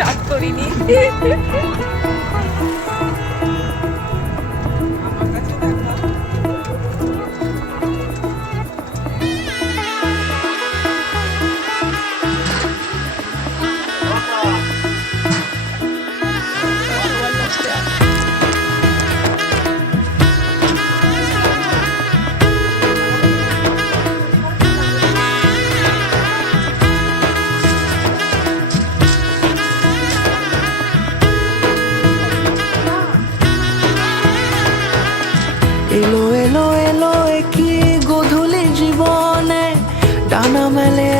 Start করিনি। এলো এলো এলো কি গোধূলি জীবনে, ডানা মেলে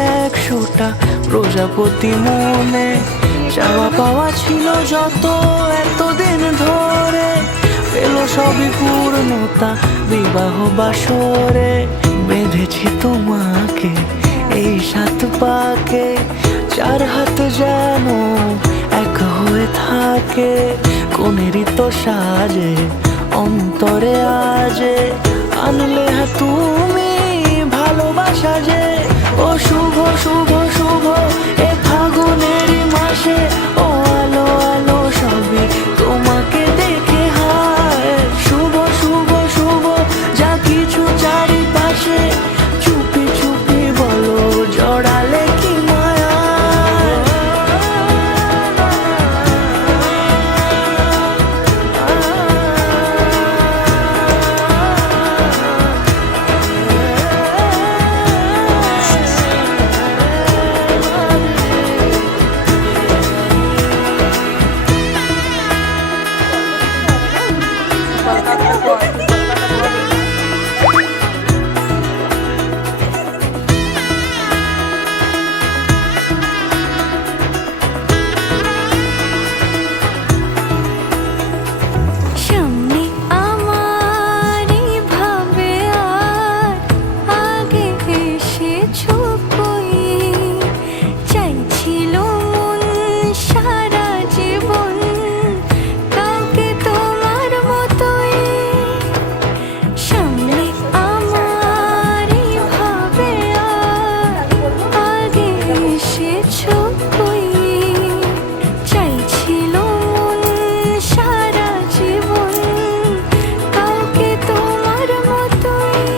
100টা প্রজাপতি মনে। চাওয়া পাওয়া ছিল যত এতদিন ধরে, পেল সবই পূর্ণতা বিবাহ বাসরে। বেঁধেছি তোমাকে এই 7 পাকে, 4 হাত যেন এক হয়ে থাকে। কোনেরই তো সাজে অন্তরে আজে, আনলে তুমি ভালোবাসা যে। ও শুভ শুভ শুভ এ ফাগুনেরই মাসে, ও আলো আলো সবই তোমাকে দেখে হায়। শুভ শুভ শুভ যা কিছু চারিপাশে, চুপি চুপি বলো জড়ালে কি মায়া। সামনে আমারই ভাবে আর আগে এসেছো কই, চাইছিল মন সারা জীবন কাউকে তোমার মতোই। সামনে আমারই ভাবে আর আগে এসেছো কই, চাইছিল মন সারা জীবন কাউকে তোমার মতোই।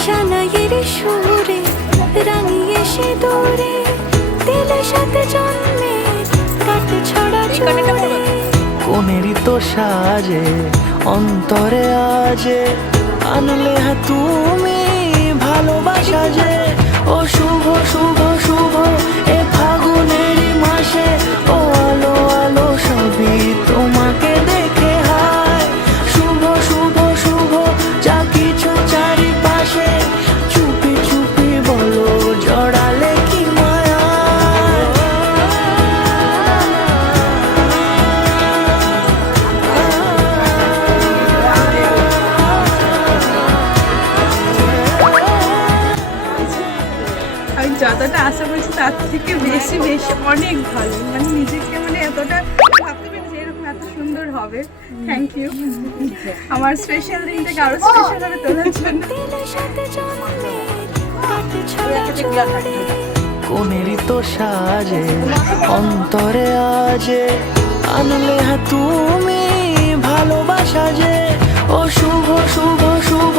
সানাইয়ের সুরে রাঙিয়ে সে দূরে, দিলের সাথে জন্মে কাটে ছড়া ছড়ে। কোনেরই তো সাজে অন্তরে আজে, আনলে তুমি ভালোবাসা যে। ও শুভ শুভ শুভ এ ফাগুনেরই মাসে, ও আলো আলো সবই তোমাকে দেখে হায়। শুভ শুভ শুভ যা কিছু চারিপাশে, চুপি চুপি বলো জড়ালে কি মায়া। আমি যতটা আশা করছি তার থেকে বেশি বেশি অনেক ভালো, মানে নিজেকে মানে এতটা ভাবতে পারি যে এরকম এত সুন্দর হবে। থ্যাংক ইউ আমার স্পেশাল দিনটাকে আরো স্পেশাল ভাবে তোলার জন্য। দিলের সাথে জন্মে কাটে ছড়া ছড়ে। কোনেরই তো সাজে অন্তরে আজে, আনলে তুমি ভালোবাসা যে। ও শুভ শুভ শুভ